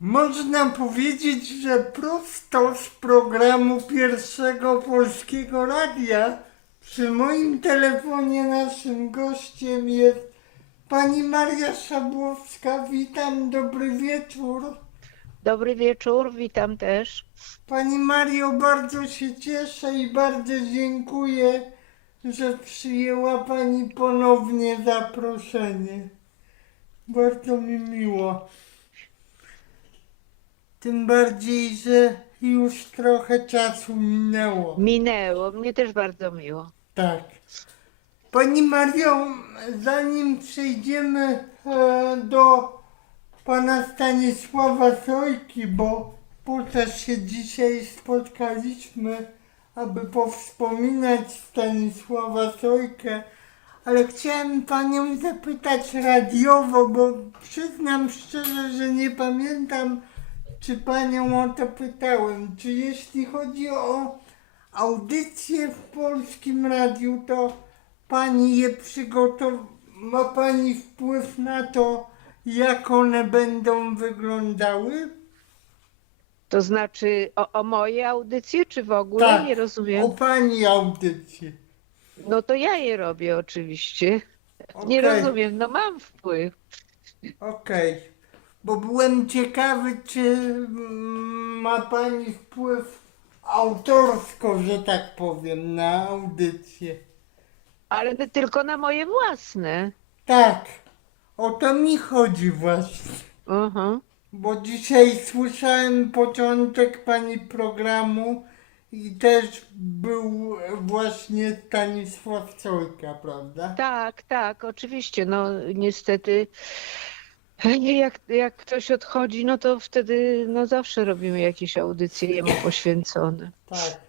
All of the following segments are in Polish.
Można powiedzieć, że prosto z programu pierwszego polskiego radia przy moim telefonie naszym gościem jest pani Maria Szabłowska. Witam, dobry wieczór. Dobry wieczór, witam też. Pani Mario, bardzo się cieszę i bardzo dziękuję, że przyjęła Pani ponownie zaproszenie. Bardzo mi miło. Tym bardziej, że już trochę czasu minęło. Minęło, mnie też bardzo miło. Tak. Pani Mario, zanim przejdziemy e, do pana Stanisława Sojki, bo po to się dzisiaj spotkaliśmy, aby powspominać Stanisława Sojkę, ale chciałem panią zapytać radiowo, bo przyznam szczerze, że nie pamiętam, czy panią o to pytałem. Czy jeśli chodzi o audycje w polskim radiu, to pani je przygotowała, ma pani wpływ na to, jak one będą wyglądały? To znaczy o, o moje audycje, czy w ogóle? Tak, Nie rozumiem. O pani audycje. No to ja je robię oczywiście. Nie Okej, rozumiem, no mam wpływ. Okej, bo byłem ciekawy, czy mm, ma pani wpływ autorsko, że tak powiem, na audycję. Ale to tylko na moje własne. Tak, o to mi chodzi właśnie. Mhm. Bo dzisiaj słyszałem początek pani programu i też był właśnie Stanisław Cojka, prawda? Tak, tak, oczywiście. No niestety jak, jak ktoś odchodzi, no to wtedy no zawsze robimy jakieś audycje jemu poświęcone. Tak.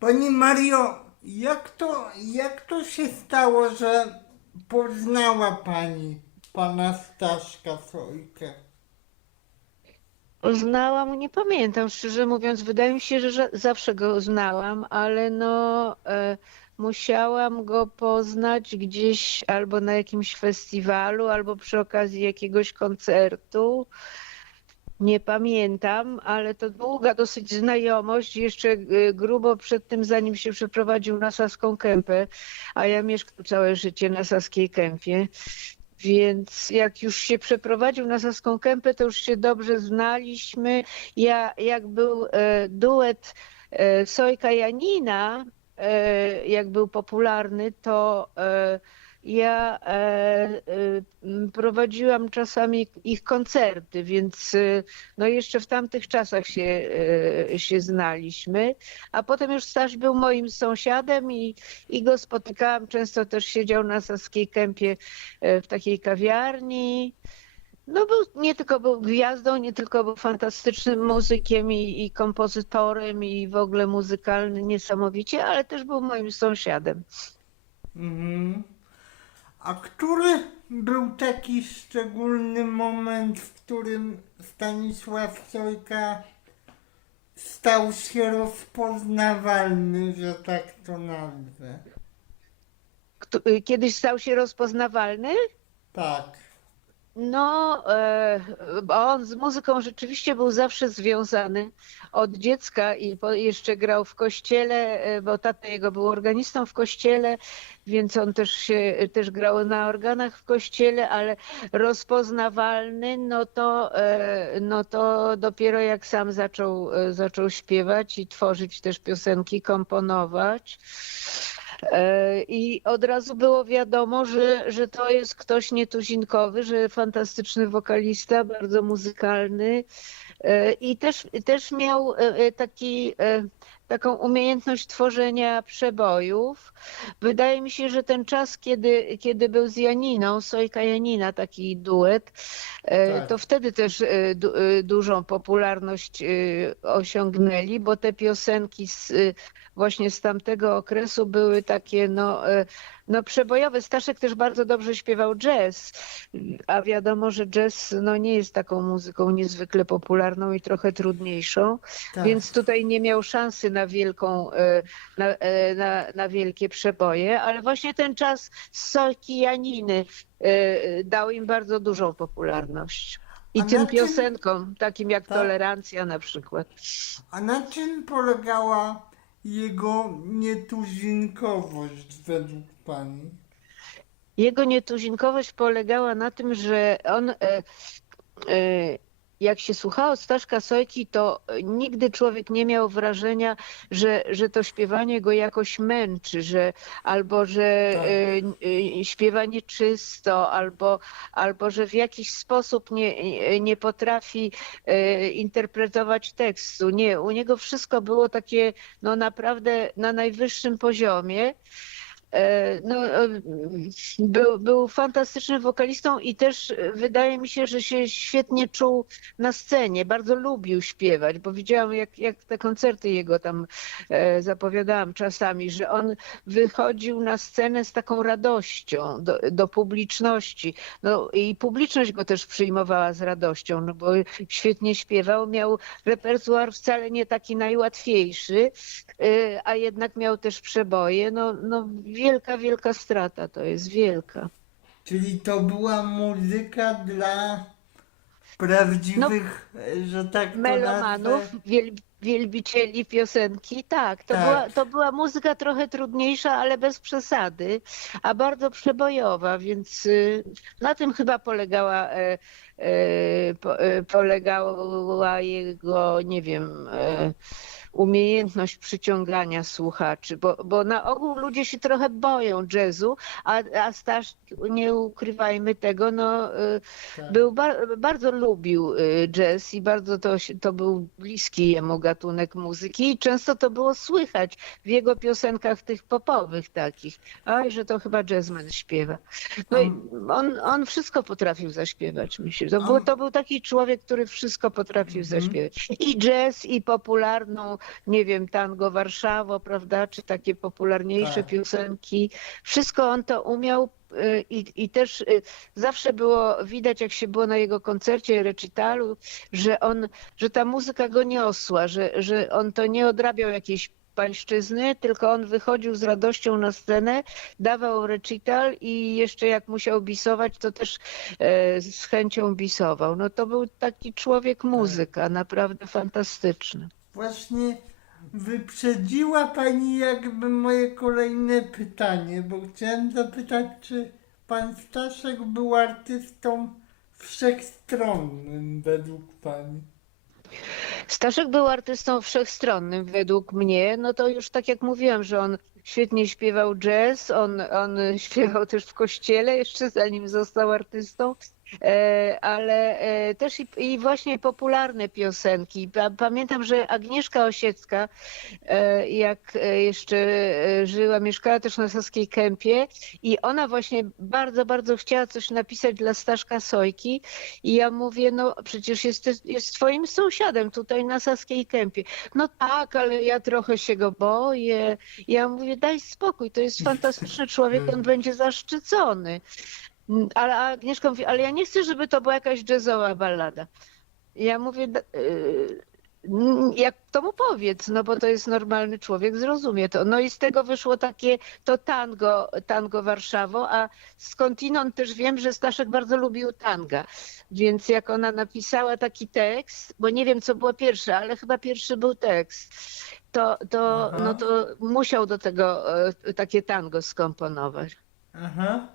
Pani Mario, jak to, jak to się stało, że poznała pani pana Staszka Sojkę? Znałam, nie pamiętam, szczerze mówiąc, wydaje mi się, że że zawsze go znałam, ale no e, musiałam go poznać gdzieś albo na jakimś festiwalu, albo przy okazji jakiegoś koncertu. Nie pamiętam, ale to długa dosyć znajomość, jeszcze e, grubo przed tym, zanim się przeprowadził na Saską Kępę, a ja mieszkam całe życie na Saskiej Kępie. Więc jak już się przeprowadził na Saską Kępę, to już się dobrze znaliśmy. Ja, jak był e, duet e, Sojka Janina, jak był popularny, to e, ja e, e, prowadziłam czasami ich koncerty, więc e, no jeszcze w tamtych czasach się, e, się znaliśmy. A potem już Staś był moim sąsiadem i, i go spotykałam. Często też siedział na Saskiej Kępie e, w takiej kawiarni. No był, nie tylko był gwiazdą, nie tylko był fantastycznym muzykiem i, i kompozytorem i w ogóle muzykalny niesamowicie, ale też był moim sąsiadem. Mhm. A który był taki szczególny moment, w którym Stanisław Sojka stał się rozpoznawalny, że tak to nazwę? Y, Kiedyś stał się rozpoznawalny? Tak. No, e, bo on z muzyką rzeczywiście był zawsze związany od dziecka i jeszcze grał w kościele, e, bo tata jego był organistą w kościele, więc on też się też grał na organach w kościele, ale rozpoznawalny, no to, e, no to dopiero jak sam zaczął, e, zaczął śpiewać i tworzyć też piosenki, komponować. E, I od razu było wiadomo, że, że to jest ktoś nietuzinkowy, że fantastyczny wokalista, bardzo muzykalny. E, i też, też miał e, taki, taką umiejętność tworzenia przebojów. Wydaje mi się, że ten czas, kiedy, kiedy był z Janiną, Sojka Janina, taki duet, e, Tak. to wtedy też e, du, e, dużą popularność osiągnęli, bo te piosenki z, właśnie z tamtego okresu były takie no, no przebojowe. Staszek też bardzo dobrze śpiewał jazz, a wiadomo, że jazz no, nie jest taką muzyką niezwykle popularną i trochę trudniejszą, tak. więc tutaj nie miał szansy na wielką, e, na, e, na, na wielkie przeboje, ale właśnie ten czas z Sojki Janiny e, dał im bardzo dużą popularność. I tym czym- piosenkom, takim jak Tak. Tolerancja na przykład. A na czym polegała jego nietuzinkowość według pani? Jego nietuzinkowość polegała na tym, że on, e, e, jak się słuchało Staszka Sojki, to nigdy człowiek nie miał wrażenia, że, że to śpiewanie go jakoś męczy, że, albo że Tak. e, e, śpiewa nieczysto, albo, albo że w jakiś sposób nie, nie potrafi e, interpretować tekstu. Nie, u niego wszystko było takie no naprawdę na najwyższym poziomie. E, No, e, był, był fantastycznym wokalistą i też wydaje mi się, że się świetnie czuł na scenie. Bardzo lubił śpiewać, bo widziałam, jak, jak te koncerty jego tam e, zapowiadałam czasami, że on wychodził na scenę z taką radością do, do publiczności. No, I publiczność go też przyjmowała z radością, no bo świetnie śpiewał. Miał repertuar wcale nie taki najłatwiejszy, a jednak miał też przeboje. No, no wielka, wielka strata to jest, wielka. Czyli to była muzyka dla prawdziwych, e, że tak to Melomanów, nazwę, wiel, wielbicieli piosenki, tak. To, Tak. Była, to była muzyka trochę trudniejsza, ale bez przesady, a bardzo przebojowa, więc y, na tym chyba polegała, e, e, po, e, polegała jego, nie wiem, e, umiejętność przyciągania słuchaczy, bo, bo na ogół ludzie się trochę boją jazzu, a, a Stasz, nie ukrywajmy tego, no y, tak. był bar bardzo lubił y, jazz i bardzo to, to był bliski jemu gatunek muzyki i często to było słychać w jego piosenkach tych popowych takich. Oj, że to chyba jazzman śpiewa. No i on, on wszystko potrafił zaśpiewać, myślę. To, był, to był taki człowiek, który wszystko potrafił Mhm. zaśpiewać. I jazz, i popularną, nie wiem, tango Warszawo, prawda, czy takie popularniejsze Tak. piosenki. Wszystko on to umiał y, i, i też y, zawsze było widać, jak się było na jego koncercie, recitalu, że on, że ta muzyka go niosła, że, że on to nie odrabiał jakiejś pańszczyzny, tylko on wychodził z radością na scenę, dawał recital i jeszcze jak musiał bisować, to też e, z chęcią bisował. No to był taki człowiek muzyka, naprawdę fantastyczny. Właśnie wyprzedziła pani jakby moje kolejne pytanie, bo chciałem zapytać, czy pan Staszek był artystą wszechstronnym według pani? Staszek był artystą wszechstronnym według mnie. No to już tak jak mówiłam, że on świetnie śpiewał jazz, on, on śpiewał też w kościele jeszcze zanim został artystą. E, ale e, też i, i właśnie popularne piosenki. Pa, pamiętam, że Agnieszka Osiecka, e, jak jeszcze żyła, mieszkała też na Saskiej Kępie i ona właśnie bardzo, bardzo chciała coś napisać dla Staszka Sojki i ja mówię, no przecież jest, jest twoim sąsiadem tutaj na Saskiej Kępie. No tak, ale ja trochę się go boję. Ja mówię, daj spokój, to jest fantastyczny człowiek, on będzie zaszczycony. Mm, Ale Agnieszka mówi, ale ja nie chcę, żeby to była jakaś jazzowa ballada. Ja mówię, "D- y, jak to mu powiedz, no bo to jest normalny człowiek, zrozumie to. No i z tego wyszło takie to tango, tango Warszawo, a skądinąd też wiem, że Staszek bardzo lubił tanga. Więc jak ona napisała taki tekst, bo nie wiem co było pierwsze, ale chyba pierwszy był tekst, to, to, Aha. no to musiał do tego e, takie tango skomponować. Aha.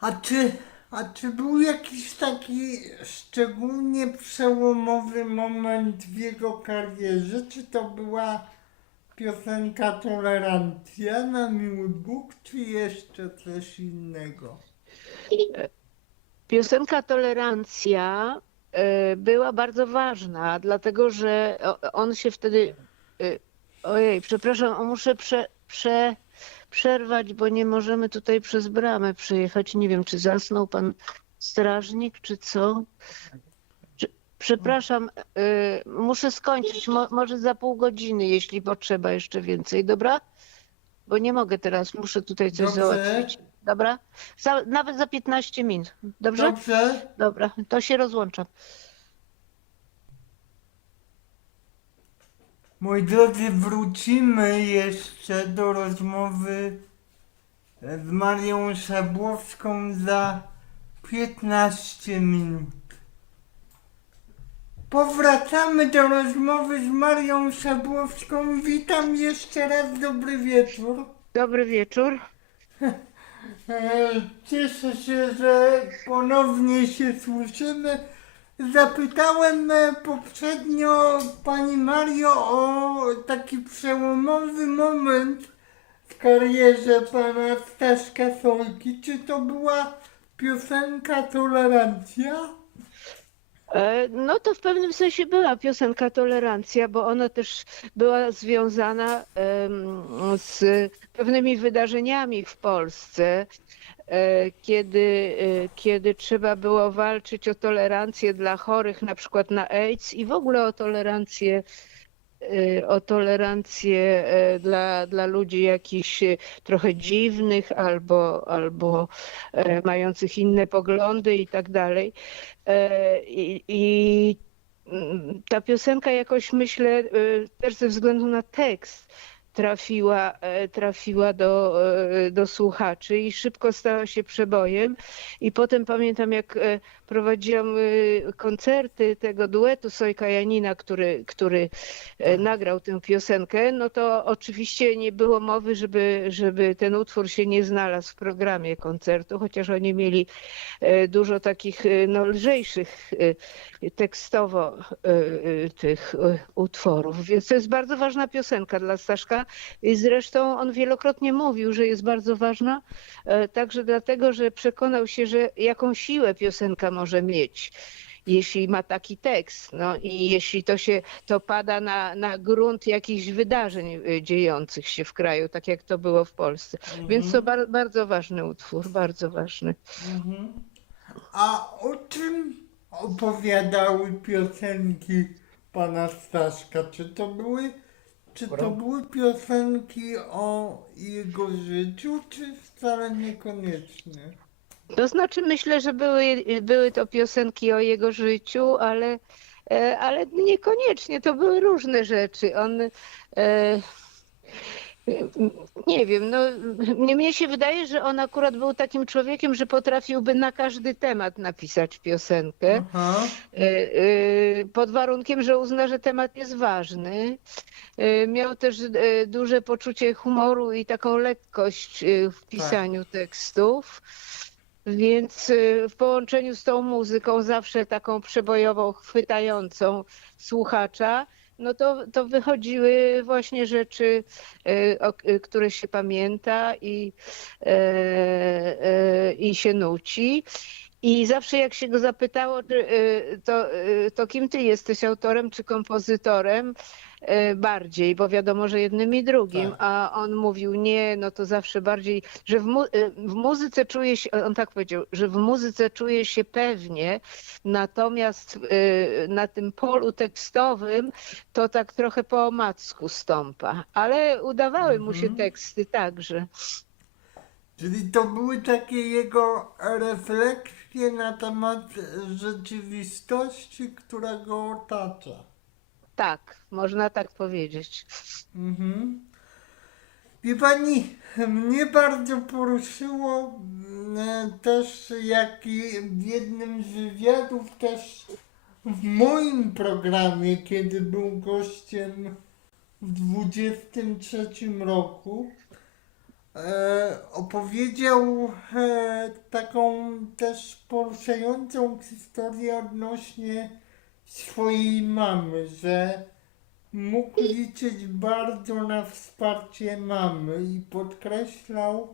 A czy, a czy był jakiś taki szczególnie przełomowy moment w jego karierze? Czy to była piosenka Tolerancja na miły Bóg, czy jeszcze coś innego? Piosenka Tolerancja e, była bardzo ważna, dlatego że on się wtedy. e, Ojej, przepraszam, muszę prze, prze, przerwać, bo nie możemy tutaj przez bramę przejechać. Nie wiem, czy zasnął pan strażnik, czy co. Przepraszam, e, muszę skończyć. Mo, może za pół godziny, jeśli potrzeba jeszcze więcej, dobra? Bo nie mogę teraz, muszę tutaj coś Dobrze. załatwić. Dobra? Za, nawet za 15 minut. Dobrze? Dobrze? Dobra, to się rozłączam. Moi drodzy, wrócimy jeszcze do rozmowy z Marią Szabłowską za 15 minut. Powracamy do rozmowy z Marią Szabłowską. Witam jeszcze raz, dobry wieczór. Dobry wieczór. E, Cieszę się, że ponownie się słyszymy. Zapytałem e, poprzednio Pani Mario o taki przełomowy moment w karierze Pana Staszka Solki. Czy to była piosenka Tolerancja? E, No to w pewnym sensie była piosenka Tolerancja, bo ona też była związana z pewnymi wydarzeniami w Polsce, kiedy, e, kiedy trzeba było walczyć o tolerancję dla chorych na przykład na AIDS i w ogóle o tolerancję e, o tolerancję e, dla, dla ludzi jakichś e, trochę dziwnych albo, albo e, mających inne poglądy i tak dalej. E, I, i mm, ta piosenka jakoś myślę e, też ze względu na tekst trafiła, e, trafiła do, e, do słuchaczy i szybko stała się przebojem. I potem pamiętam, jak e, prowadziłam e, koncerty tego duetu Sojka Janina, który, który e, nagrał tę piosenkę, no to oczywiście nie było mowy, żeby, żeby ten utwór się nie znalazł w programie koncertu, chociaż oni mieli e, dużo takich e, no, lżejszych tekstowo tych utworów. Więc to jest bardzo ważna piosenka dla Staszka i zresztą on wielokrotnie mówił, że jest bardzo ważna, także dlatego, że przekonał się, że jaką siłę piosenka może mieć. Jeśli ma taki tekst, no i jeśli to się, to pada na, na grunt jakichś wydarzeń e, dziejących się w kraju, tak jak to było w Polsce. Więc to bar, bardzo ważny utwór, bardzo ważny. Mhm. A o czym opowiadały piosenki pana Staszka? Czy to były, czy to były piosenki o jego życiu, czy wcale niekoniecznie? To znaczy, myślę, że były, były to piosenki o jego życiu, ale, e, ale niekoniecznie. To były różne rzeczy. On. E, nie wiem, no mnie, się wydaje, że on akurat był takim człowiekiem, że potrafiłby na każdy temat napisać piosenkę. E, e, pod warunkiem, że uzna, że temat jest ważny. Miał też duże poczucie humoru i taką lekkość w pisaniu tekstów. Więc e, w połączeniu z tą muzyką, zawsze taką przebojową, chwytającą słuchacza, no to, to wychodziły właśnie rzeczy, o, e, które się pamięta i, e, e, i się nuci. I zawsze jak się go zapytało, y, to, y, to kim ty jesteś, autorem czy kompozytorem? Y, Bardziej, bo wiadomo, że jednym i drugim. Tak. A on mówił, nie, no to zawsze bardziej, że w, mu, w muzyce czuje się, on tak powiedział, że w muzyce czuje się pewnie, natomiast na tym polu tekstowym to tak trochę po omacku stąpa. Ale udawały mu się Mhm. teksty także. Czyli to były takie jego refleksje na temat rzeczywistości, która go otacza. Tak, można tak powiedzieć. Mhm. Wie pani, mnie bardzo poruszyło mm, też, jak w jednym z wywiadów, też w moim programie, kiedy był gościem w 23 roku, opowiedział e, taką też poruszającą historię odnośnie swojej mamy, że mógł liczyć bardzo na wsparcie mamy i podkreślał,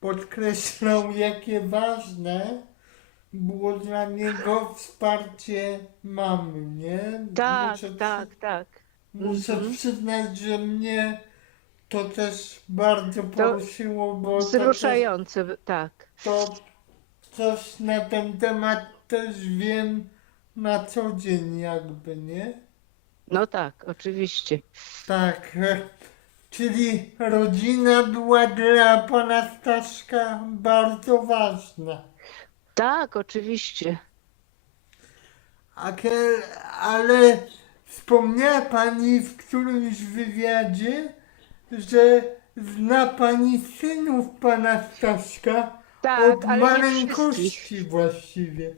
podkreślał jakie ważne było dla niego wsparcie mamy, nie? Tak, Muszę tak, tak. Muszę Mhm. przyznać, że mnie to też bardzo poruszyło, bo to, też, Wzruszające, tak. to coś na ten temat też wiem na co dzień jakby, nie? No tak, oczywiście. Tak, e, czyli rodzina była dla pana Staszka bardzo ważna. Tak, oczywiście. A ke- ale wspomniała pani w którymś wywiadzie, że zna pani synów pana Staszka Tak, od ale nie maleńkości wszystkich. właściwie.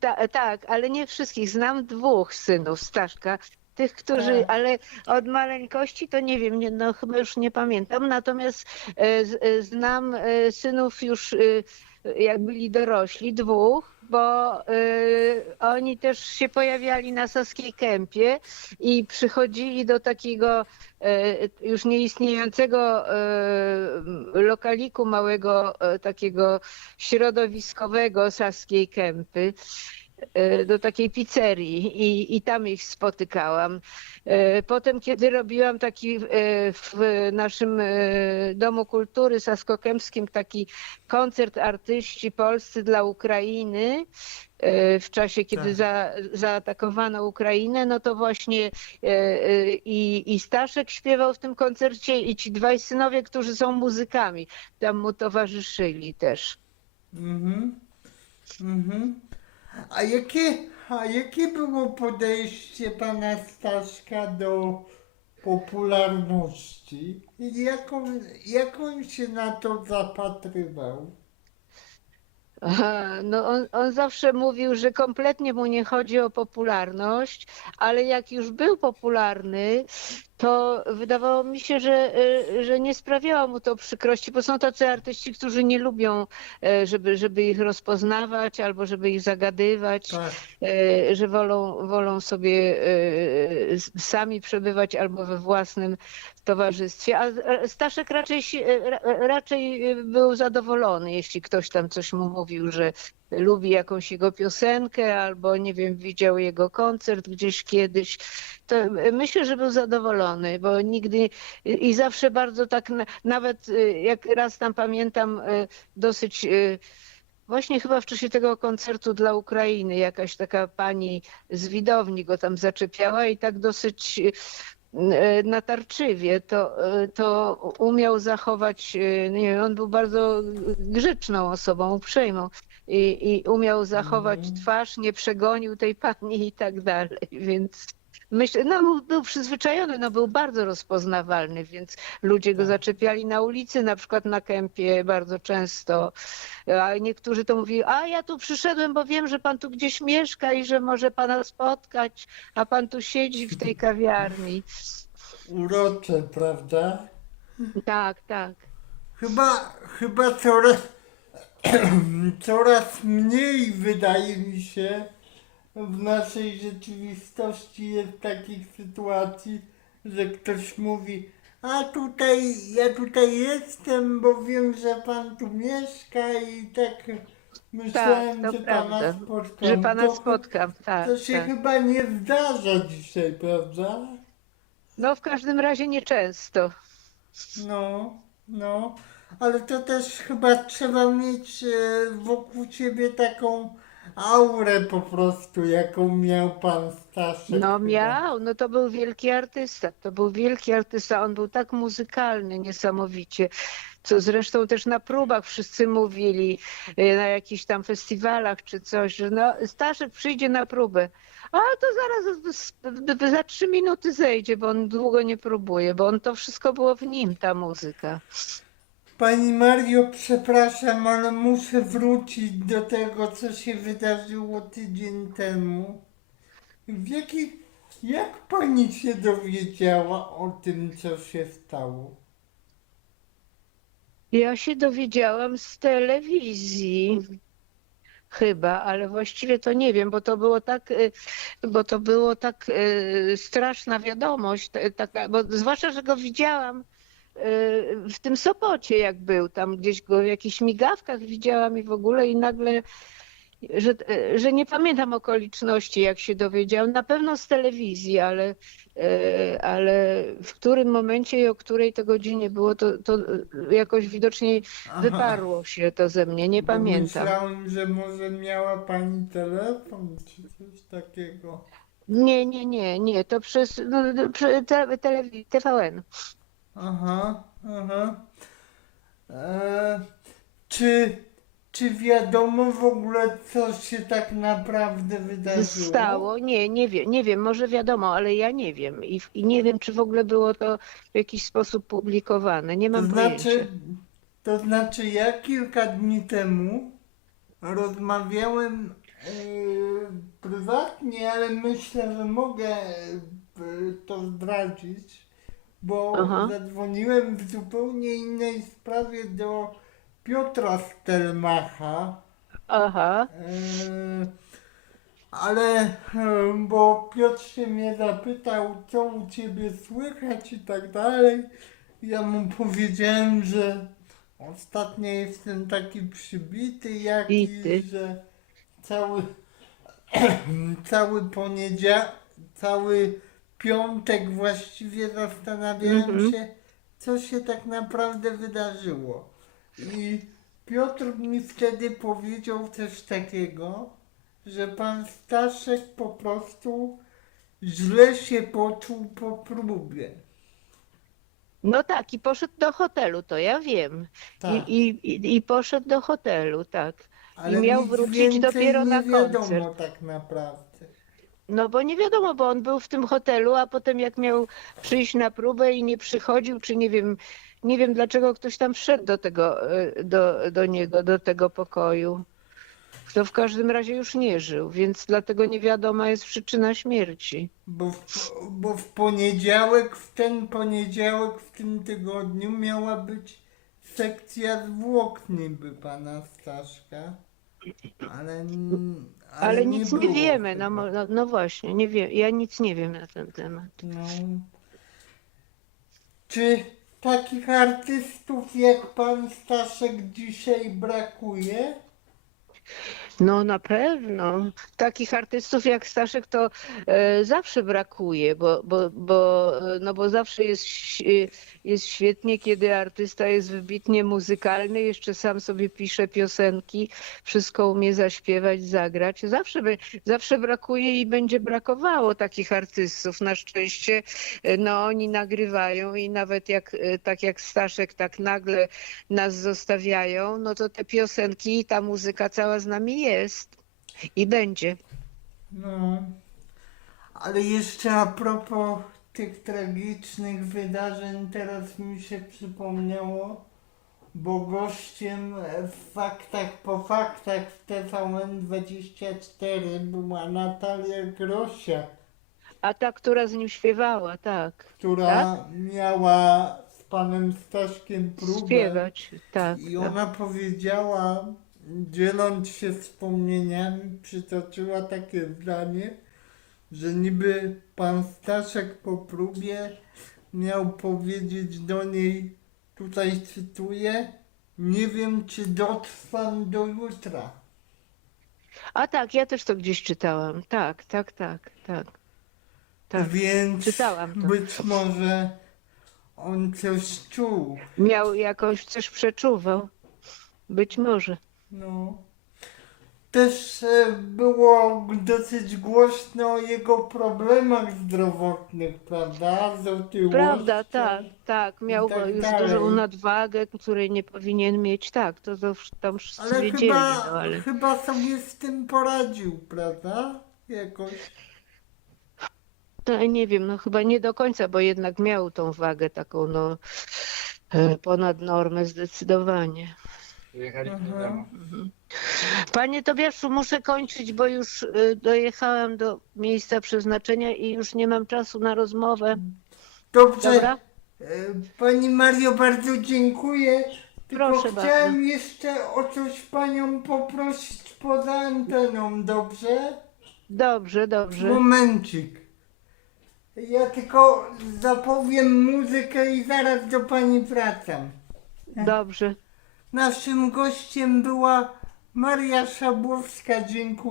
Ta, tak, ale nie wszystkich. Znam dwóch synów Staszka. Tych, którzy, Tak. ale od maleńkości to nie wiem, nie, no chyba już nie pamiętam. Natomiast e, z, e, znam e, synów już e, jak byli dorośli, dwóch, bo e, oni też się pojawiali na Saskiej Kępie i przychodzili do takiego e, już nieistniejącego e, lokaliku małego, e, takiego środowiskowego Saskiej Kępy do takiej pizzerii i, i tam ich spotykałam. E, Potem, kiedy robiłam taki e, w naszym e, Domu Kultury Saskokępskim taki koncert artyści polscy dla Ukrainy, e, w czasie, kiedy Tak. za, zaatakowano Ukrainę, no to właśnie e, e, i, i Staszek śpiewał w tym koncercie i ci dwaj synowie, którzy są muzykami, tam mu towarzyszyli też. Mhm. Mhm. A jakie, a jakie było podejście pana Staszka do popularności? Jak on, jak on się na to zapatrywał? No on, on zawsze mówił, że kompletnie mu nie chodzi o popularność, ale jak już był popularny, to wydawało mi się, że, y, że nie sprawiało mu to przykrości, bo są tacy artyści, którzy nie lubią, e, żeby, żeby ich rozpoznawać albo żeby ich zagadywać, Tak. e, że wolą, wolą sobie e, sami przebywać albo we własnym towarzystwie. A Staszek raczej, raczej był zadowolony, jeśli ktoś tam coś mu mówił, że lubi jakąś jego piosenkę albo nie wiem, widział jego koncert gdzieś kiedyś. To myślę, że był zadowolony, bo nigdy i zawsze bardzo tak, na- nawet e, jak raz tam pamiętam, e, dosyć e, Właśnie chyba w czasie tego koncertu dla Ukrainy jakaś taka pani z widowni go tam zaczepiała i tak dosyć natarczywie to, to umiał zachować, nie wiem, on był bardzo grzeczną osobą, uprzejmą i, i umiał zachować twarz, nie przegonił tej pani i tak dalej, więc myślę, no był, był przyzwyczajony, no był bardzo rozpoznawalny, więc ludzie go Tak. zaczepiali na ulicy, na przykład na kępie bardzo często, a niektórzy to mówili, a ja tu przyszedłem, bo wiem, że pan tu gdzieś mieszka i że może pana spotkać, a pan tu siedzi w tej kawiarni. Urocze, prawda? Tak, tak. Chyba, chyba coraz, coraz mniej wydaje mi się w naszej rzeczywistości jest takich sytuacji, że ktoś mówi, a tutaj, ja tutaj jestem, bo wiem, że pan tu mieszka i tak myślałem, to że pana prawda. spotkam. Że pana to, spotkam, tak. to się tak. chyba nie zdarza dzisiaj, prawda? No w każdym razie nieczęsto. No, no, ale to też chyba trzeba mieć e, wokół siebie taką aurę po prostu, jaką miał pan Staszek. No miał, no to był wielki artysta, to był wielki artysta, on był tak muzykalny niesamowicie, co zresztą też na próbach wszyscy mówili, e, na jakichś tam festiwalach czy coś, że no Staszek przyjdzie na próbę, a to zaraz za trzy minuty zejdzie, bo on długo nie próbuje, bo on to wszystko było w nim, ta muzyka. Pani Mario, przepraszam, ale muszę wrócić do tego, co się wydarzyło tydzień temu. W jaki, jak pani się dowiedziała o tym, co się stało? Ja się dowiedziałam z telewizji. Chyba, ale właściwie to nie wiem, bo to było tak, y, bo to było tak y, straszna wiadomość, t- taka, bo zwłaszcza, że go widziałam y, w tym Sopocie, jak był, tam gdzieś go w jakichś migawkach widziałam i w ogóle i nagle, że, że nie pamiętam okoliczności, jak się dowiedziałam, na pewno z telewizji, ale, y, ale w którym momencie i o której to godzinie było, to, to jakoś widocznie Aha. wyparło się to ze mnie, nie Bo pamiętam. Myślałem, że może miała pani telefon czy coś takiego. Nie, nie, nie, nie, to przez no, prze- te, telewi- TVN. Aha, aha. E, czy, czy wiadomo w ogóle, co się tak naprawdę wydarzyło? Stało? Nie, nie wiem, nie wiem, może wiadomo, ale ja nie wiem i, i nie wiem, czy w ogóle było to w jakiś sposób publikowane, nie To mam znaczy, pojęcia. to znaczy, ja kilka dni temu rozmawiałem Yy, prywatnie, ale myślę, że mogę yy, to zdradzić, bo Aha. zadzwoniłem w zupełnie innej sprawie do Piotra Stelmacha. Aha, Yy, ale yy, bo Piotr się mnie zapytał, co u ciebie słychać i tak dalej. Ja mu powiedziałem, że ostatnio jestem taki przybity jakiś, Bity. że cały, cały poniedziałek, cały piątek właściwie zastanawiałem Mhm. się, co się tak naprawdę wydarzyło. I Piotr mi wtedy powiedział coś takiego, że pan Staszek po prostu źle się poczuł po próbie. no tak, i poszedł do hotelu, to ja wiem. Tak. I, i, i, I poszedł do hotelu, tak. Ale miał nic wrócić dopiero nie na wiadomo koncert. tak naprawdę. No bo nie wiadomo, bo on był w tym hotelu, a potem jak miał przyjść na próbę i nie przychodził, czy nie wiem, nie wiem dlaczego ktoś tam wszedł do tego, e, do, do niego, do tego pokoju. To w każdym razie już nie żył, więc dlatego nie wiadoma jest przyczyna śmierci. Bo w, bo w poniedziałek, w ten poniedziałek w tym tygodniu miała być sekcja zwłok niby pana Staszka. Ale, ale, Ale, nic nie, wiemy, no, no, no właśnie, nie wiem, ja nic nie wiem na ten temat. No. Czy takich artystów jak pan Staszek dzisiaj brakuje? No na pewno. Takich artystów jak Staszek to e, zawsze brakuje, bo, bo, bo, e, no bo zawsze jest, jest świetnie, kiedy artysta jest wybitnie muzykalny, jeszcze sam sobie pisze piosenki, wszystko umie zaśpiewać, zagrać. Zawsze, zawsze brakuje i będzie brakowało takich artystów. Na szczęście e, no, oni nagrywają i nawet jak, e, tak jak Staszek tak nagle nas zostawiają, no to te piosenki i ta muzyka cała z nami jest i będzie. No. Ale jeszcze a propos tych tragicznych wydarzeń, teraz mi się przypomniało, bo gościem w faktach po faktach w TVN24 była Natalia Grosia, A ta, która z nim śpiewała, tak. która miała z panem Staszkiem próbę. Śpiewać, tak. I tak. ona powiedziała, dzieląc się wspomnieniami, przytoczyła takie zdanie, że niby pan Staszek po próbie miał powiedzieć do niej, tutaj cytuję, nie wiem czy dotrwam do jutra. A tak, ja też to gdzieś czytałam. Tak, tak, tak, tak. Tak. Więc czytałam to. być może on coś czuł. Miał jakąś, coś przeczuwał. Być może. No. Też e, było dosyć głośno o jego problemach zdrowotnych, prawda? Z otyłością. Prawda, tak, tak. Miał tak już dalej. dużą nadwagę, której nie powinien mieć. Tak, to, tam wszyscy Ale wiedzieli, chyba, no ale. chyba sobie z tym poradził, prawda? Jakoś. No, nie wiem, no chyba nie do końca, bo jednak miał tą wagę taką, no, e, ponad normę zdecydowanie. Przyjechaliśmy do Aha. domu. Panie Tobiaszu, muszę kończyć, bo już y, dojechałam do miejsca przeznaczenia i już nie mam czasu na rozmowę. Dobrze. Dobra? E, Pani Mario, bardzo dziękuję. Tylko Proszę chciałem bardzo. jeszcze o coś panią poprosić poza anteną, dobrze? Dobrze, dobrze. Momencik. Ja tylko zapowiem muzykę i zaraz do pani wracam. Dobrze. Naszym gościem była Maria Szabłowska. Dziękuję.